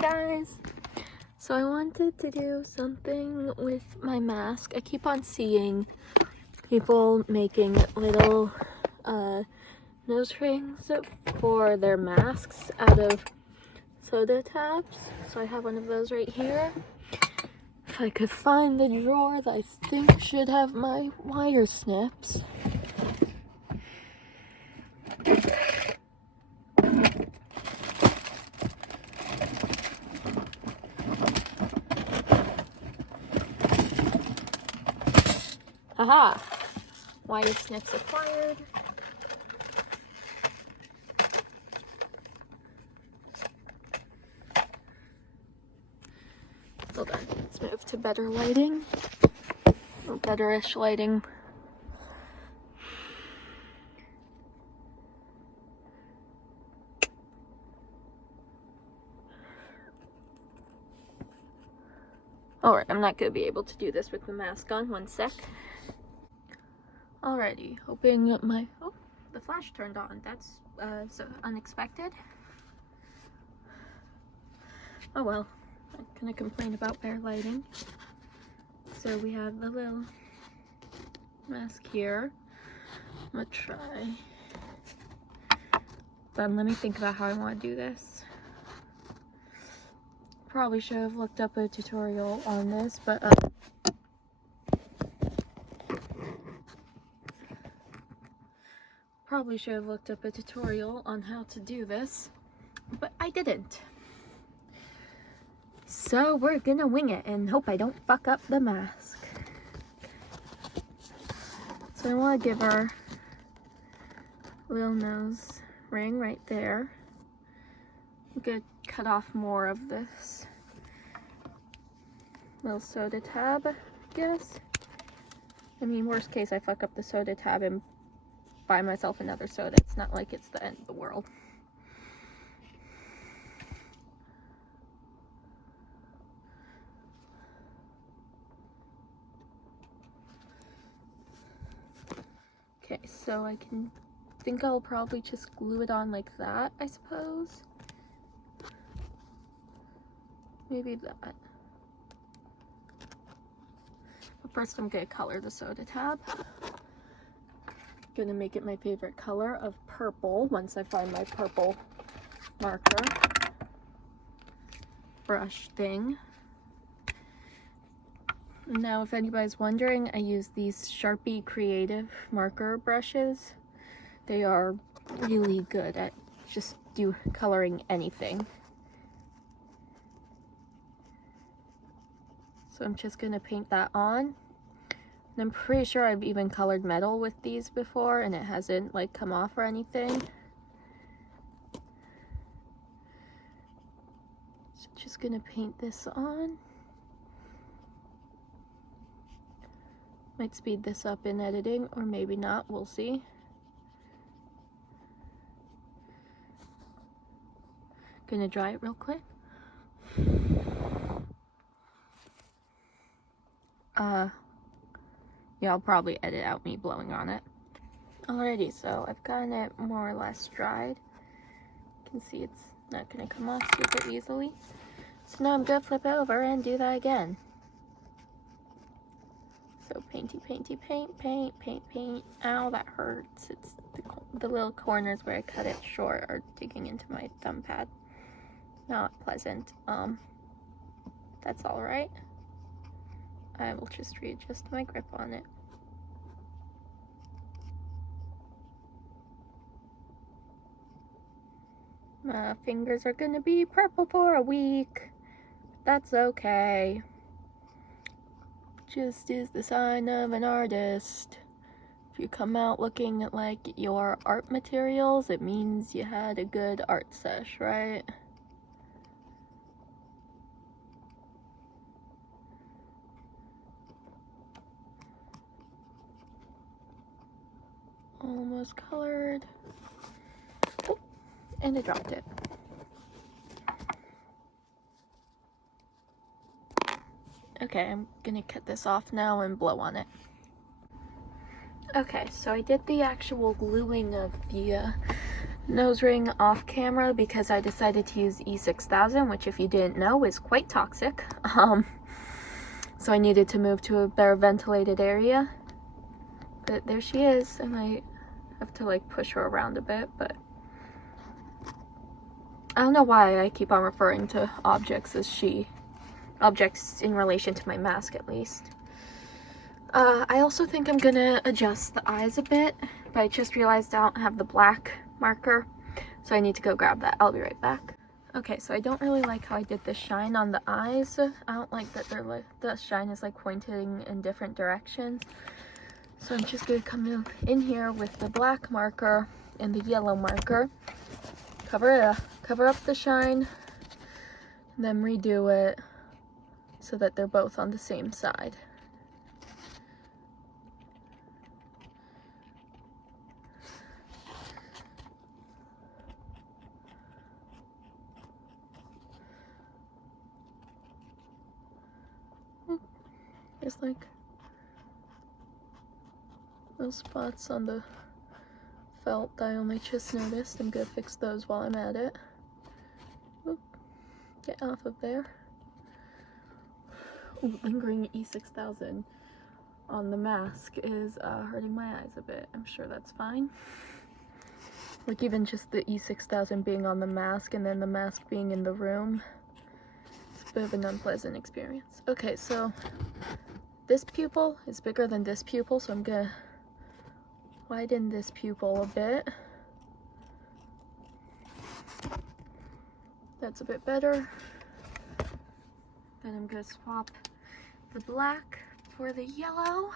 guys! So I wanted to do something with my mask. I keep on seeing people making little nose rings for their masks out of soda tabs. So I have one of those right here. If I could find the drawer that I think should have my wire snips. Haha! Wire snips acquired. Hold on, let's move to better lighting. Or better-ish lighting. Alright, I'm not gonna be able to do this with the mask on. One sec. Alrighty, hoping the flash turned on. That's so unexpected. Oh well, I'm gonna complain about bare lighting. So we have the little mask here. I'm gonna try. But let me think about how I want to do this. Probably should have looked up a tutorial on this, but probably should have looked up a tutorial on how to do this, but I didn't. So we're gonna wing it and hope I don't fuck up the mask. So I want to give her a little nose ring right there. I'm gonna cut off more of this little soda tab, I guess. I mean, worst case, I fuck up the soda tab and buy myself another soda. It's not like it's the end of the world. Okay, so I think I'll probably just glue it on like that, I suppose. Maybe that. But first I'm gonna color the soda tab. Gonna make it my favorite color of purple once I find my purple marker brush thing. Now, if anybody's wondering, I use these Sharpie Creative marker brushes. They are really good at just coloring anything. So I'm just gonna paint that on. And I'm pretty sure I've even colored metal with these before and it hasn't like come off or anything. So just gonna paint this on. Might speed this up in editing or maybe not, we'll see. Gonna dry it real quick. Yeah, I'll probably edit out me blowing on it. Alrighty, so I've gotten it more or less dried. You can see it's not gonna come off super easily. So now I'm gonna flip it over and do that again. So painty, painty, paint, paint, paint, paint. Ow, that hurts. It's the little corners where I cut it short are digging into my thumb pad. Not pleasant. That's alright. I will just readjust my grip on it. My fingers are gonna be purple for a week. That's okay. Just is the sign of an artist. If you come out looking like your art materials, it means you had a good art sesh, right? Almost colored. Oh, and I dropped it. Okay, I'm gonna cut this off now and blow on it. Okay, so I did the actual gluing of the nose ring off camera because I decided to use E6000, which if you didn't know is quite toxic. So I needed to move to a better ventilated area. But there she is. I might have to like push her around a bit, but I don't know why I keep on referring to objects as she. Objects in relation to my mask, at least. I also think I'm gonna adjust the eyes a bit, but I just realized I don't have the black marker, so I need to go grab that. I'll be right back. Okay, so I don't really like how I did the shine on the eyes. I don't like that they're like, the shine is like pointing in different directions. So I'm just gonna come in here with the black marker and the yellow marker, cover up the shine, and then redo it so that they're both on the same side. There's like those spots on the felt that I only just noticed. I'm gonna fix those while I'm at it. Oop. Get off of there. Ooh, lingering E6000 on the mask is hurting my eyes a bit. I'm sure that's fine. Like even just the E6000 being on the mask and then the mask being in the room, it's a bit of an unpleasant experience. Okay, so this pupil is bigger than this pupil, so I'm gonna widen this pupil a bit. That's a bit better. Then I'm gonna swap the black for the yellow.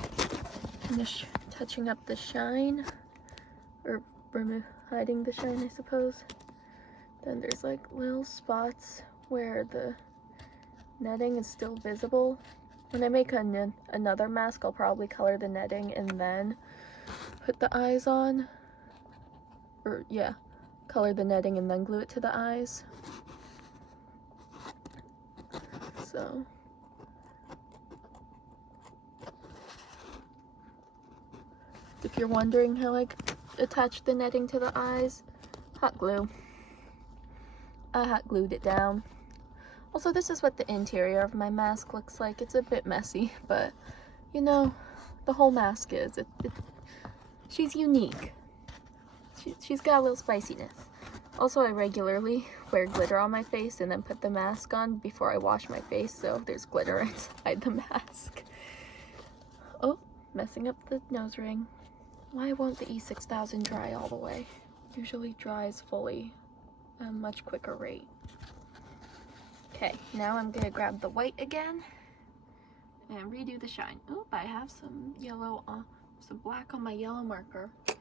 I'm just touching up the shine, or hiding the shine, I suppose. Then there's like little spots where the netting is still visible. When I make another mask, I'll probably color the netting and then put the eyes on. Or yeah, color the netting and then glue it to the eyes. So if you're wondering how I attach the netting to the eyes, hot glue. I hot glued it down. Also, this is what the interior of my mask looks like. It's a bit messy, but you know, the whole mask is. She's unique. She's got a little spiciness. Also, I regularly wear glitter on my face and then put the mask on before I wash my face, so there's glitter inside the mask. Oh, messing up the nose ring. Why won't the E6000 dry all the way? Usually dries fully at a much quicker rate. Okay, now I'm gonna grab the white again and redo the shine. Oop, I have some yellow, some black on my yellow marker. I'm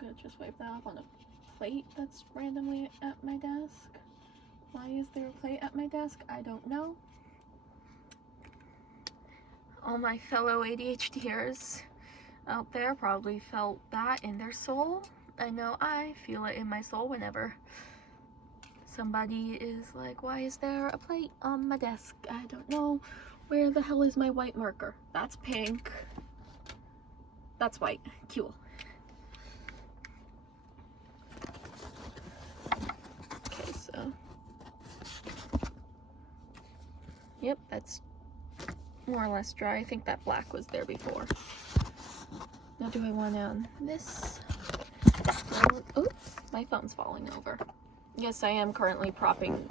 gonna just wipe that off on a plate that's randomly at my desk. Why is there a plate at my desk? I don't know. All my fellow ADHDers out there probably felt that in their soul. I know I feel it in my soul whenever somebody is like, why is there a plate on my desk? I don't know. Where the hell is my white marker? That's pink. That's white. Cool. Okay, so. Yep, that's more or less dry. I think that black was there before. Now do I want on this? Oh, my phone's falling over. Yes, I am currently propping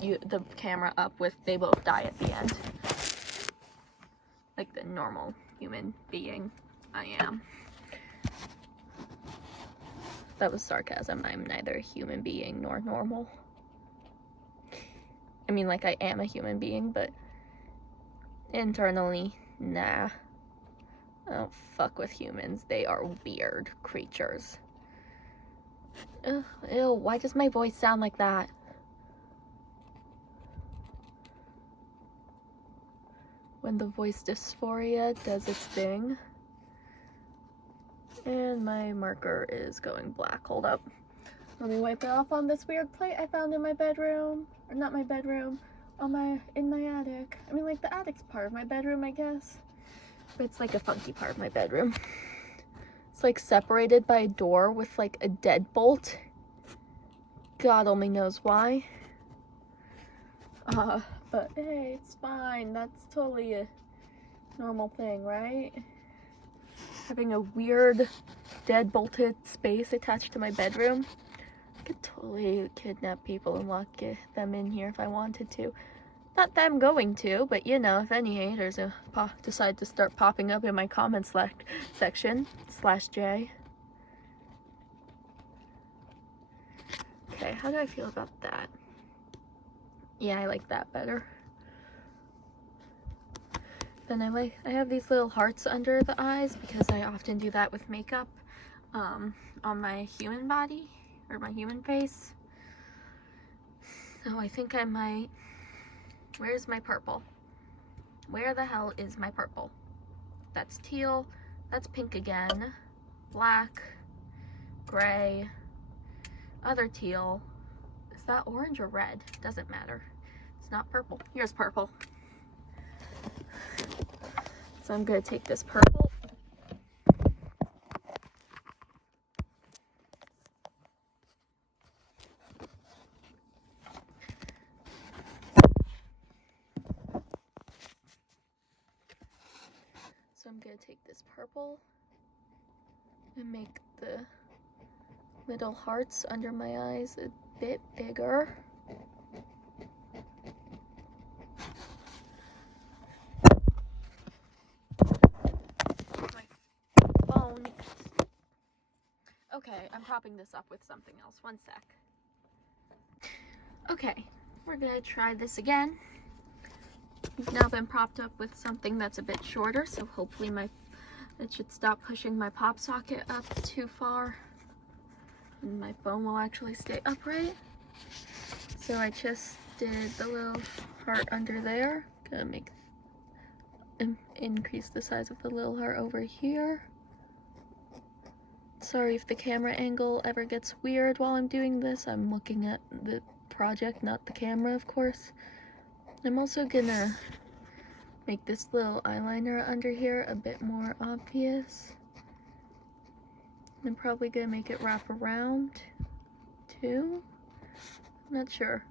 the camera up with They Both Die at the end. Like the normal human being I am. That was sarcasm. I'm neither a human being nor normal. I mean, like, I am a human being, but internally, nah. I don't fuck with humans. They are weird creatures. Ugh, ew, why does my voice sound like that? When the voice dysphoria does its thing. And my marker is going black. Hold up. Let me wipe it off on this weird plate I found in my bedroom. Or not my bedroom. In my attic. I mean, like, the attic's part of my bedroom, I guess. But it's like a funky part of my bedroom. It's like separated by a door with like a deadbolt. God only knows why. But hey, it's fine. That's totally a normal thing, right? Having a weird deadbolted space attached to my bedroom. I could totally kidnap people and lock them in here if I wanted to. Not that I'm going to, but you know, if any haters decide to start popping up in my comments section, /J. Okay, how do I feel about that? Yeah, I like that better. Then I have these little hearts under the eyes because I often do that with makeup on my human body or my human face. So I think I might. Where's my purple? Where the hell is my purple? That's teal, that's pink again, black, gray, other teal. Is that orange or red? Doesn't matter. It's not purple. Here's purple. So I'm gonna take this purple. So I'm gonna take this purple and make the little hearts under my eyes a bit bigger. My phone. Okay, I'm propping this up with something else. One sec. Okay, we're gonna try this again. It's now been propped up with something that's a bit shorter, so hopefully it should stop pushing my pop socket up too far. And my phone will actually stay upright. So I just did the little heart under there. Gonna increase the size of the little heart over here. Sorry if the camera angle ever gets weird while I'm doing this. I'm looking at the project, not the camera, of course. I'm also gonna make this little eyeliner under here a bit more obvious. I'm probably gonna make it wrap around too. I'm not sure.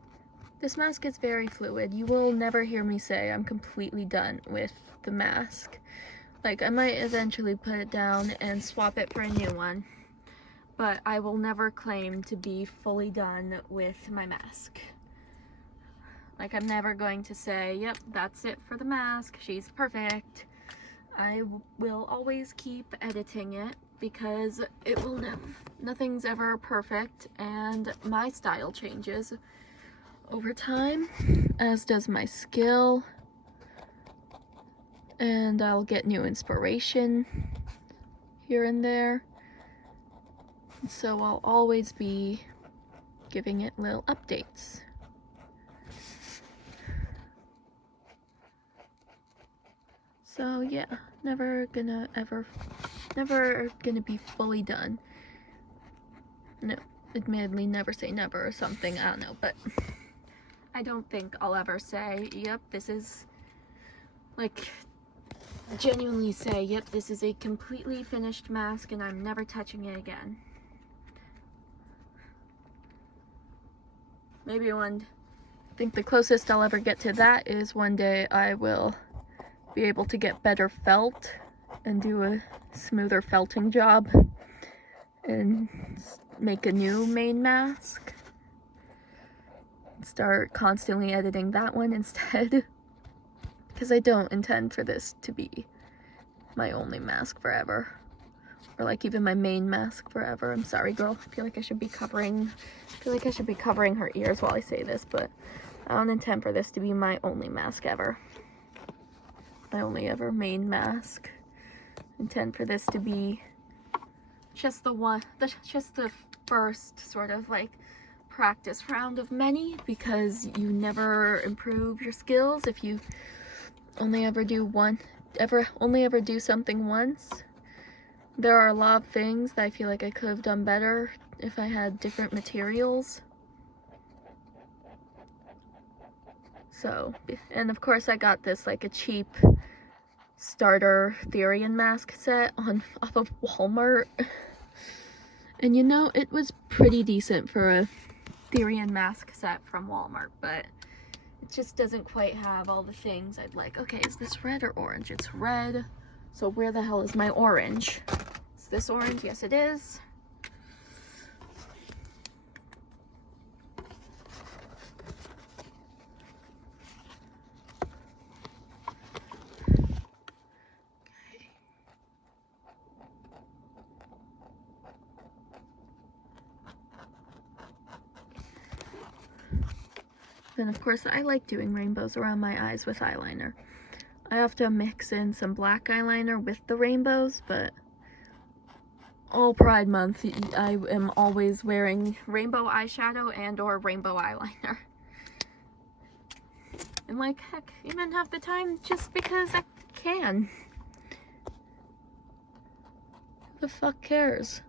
This mask is very fluid. You will never hear me say I'm completely done with the mask. Like, I might eventually put it down and swap it for a new one, but I will never claim to be fully done with my mask. Like, I'm never going to say, yep, that's it for the mask, she's perfect. I will always keep editing it because it will nothing's ever perfect, and my style changes over time, as does my skill, and I'll get new inspiration here and there. So I'll always be giving it little updates. So yeah, never gonna be fully done. No, admittedly, never say never or something, I don't know, but I don't think I'll ever say, yep, this is, like, genuinely say, yep, this is a completely finished mask and I'm never touching it again. Maybe I think the closest I'll ever get to that is one day I will be able to get better felt and do a smoother felting job and make a new main mask. Start constantly editing that one instead, because I don't intend for this to be my only mask forever, or like even my main mask forever. I'm sorry, girl. I feel like I should be covering her ears while I say this, but I don't intend for this to be my only mask ever. My only ever main mask. I intend for this to be just the first sort of like practice round of many, because you never improve your skills if you only ever do something once. There are a lot of things that I feel like I could have done better if I had different materials. So, and of course I got this like a cheap starter Therian mask set off of Walmart. And you know, it was pretty decent for a Therian mask set from Walmart, but it just doesn't quite have all the things I'd like. Okay, is this red or orange? It's red. So where the hell is my orange? Is this orange? Yes, it is. Then of course I like doing rainbows around my eyes with eyeliner. I have to mix in some black eyeliner with the rainbows, but all Pride Month I am always wearing rainbow eyeshadow and or rainbow eyeliner. And like, heck, even half the time just because I can. Who the fuck cares?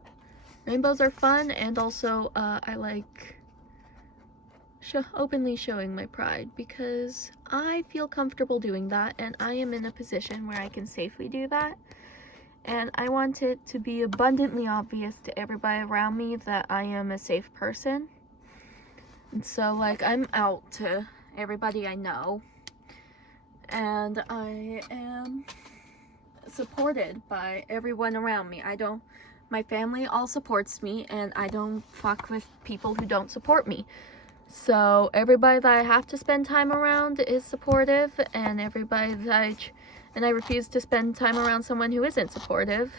Rainbows are fun, and also I like openly showing my pride because I feel comfortable doing that, and I am in a position where I can safely do that, and I want it to be abundantly obvious to everybody around me that I am a safe person. And so like, I'm out to everybody I know, and I am supported by everyone around me. My family all supports me, and I don't fuck with people who don't support me. So everybody that I have to spend time around is supportive, and everybody that I refuse to spend time around someone who isn't supportive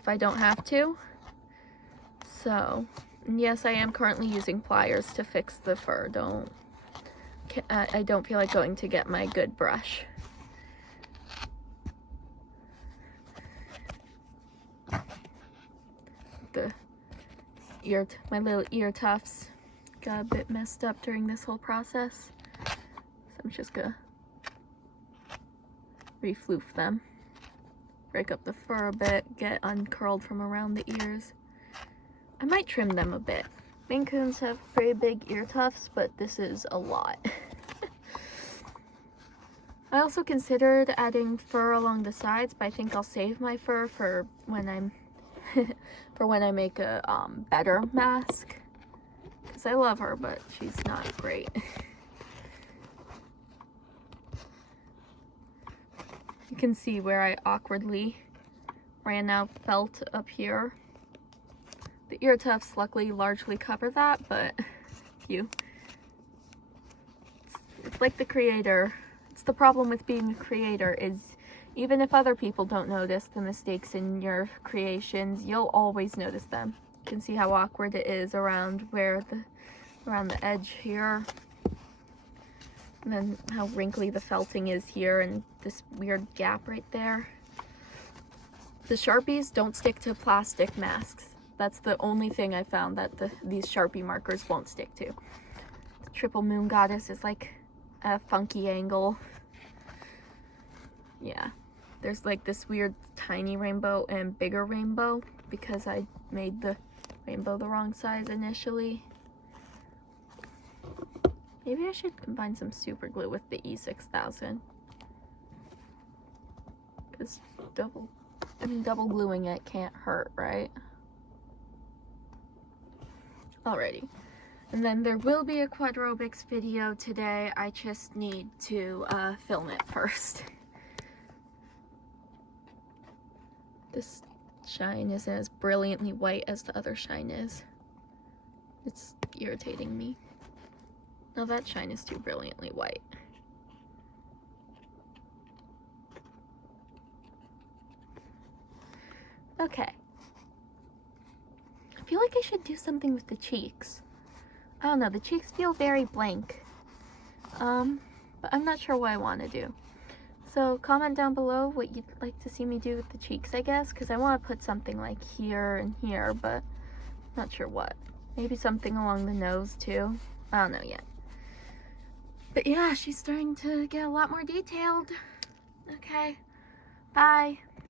if I don't have to. So, and yes, I am currently using pliers to fix the fur. I don't feel like going to get my good brush. My little ear tufts got a bit messed up during this whole process, so I'm just gonna refloof them, break up the fur a bit, get uncurled from around the ears. I might trim them a bit. Maine Coons have very big ear tufts, but this is a lot. I also considered adding fur along the sides, but I think I'll save my fur for when I'm for when I make a better mask, because I love her, but she's not great. You can see where I awkwardly ran out felt up here. The ear tufts luckily largely cover that, but it's like the creator. It's the problem with being a creator, is even if other people don't notice the mistakes in your creations, you'll always notice them. You can see how awkward it is around around the edge here. And then how wrinkly the felting is here, and this weird gap right there. The Sharpies don't stick to plastic masks. That's the only thing I found that these Sharpie markers won't stick to. The Triple Moon Goddess is like a funky angle. Yeah. There's like this weird tiny rainbow and bigger rainbow because I made the rainbow the wrong size initially. Maybe I should combine some super glue with the E6000. Because double gluing it can't hurt, right? Alrighty. And then there will be a Quadrobics video today. I just need to film it first. This shine isn't as brilliantly white as the other shine is. It's irritating me. Now that shine is too brilliantly white. Okay. I feel like I should do something with the cheeks. I don't know, the cheeks feel very blank. But I'm not sure what I want to do. So comment down below what you'd like to see me do with the cheeks, I guess, because I want to put something like here and here, but not sure what. Maybe something along the nose too. I don't know yet. But yeah, she's starting to get a lot more detailed. Okay, bye.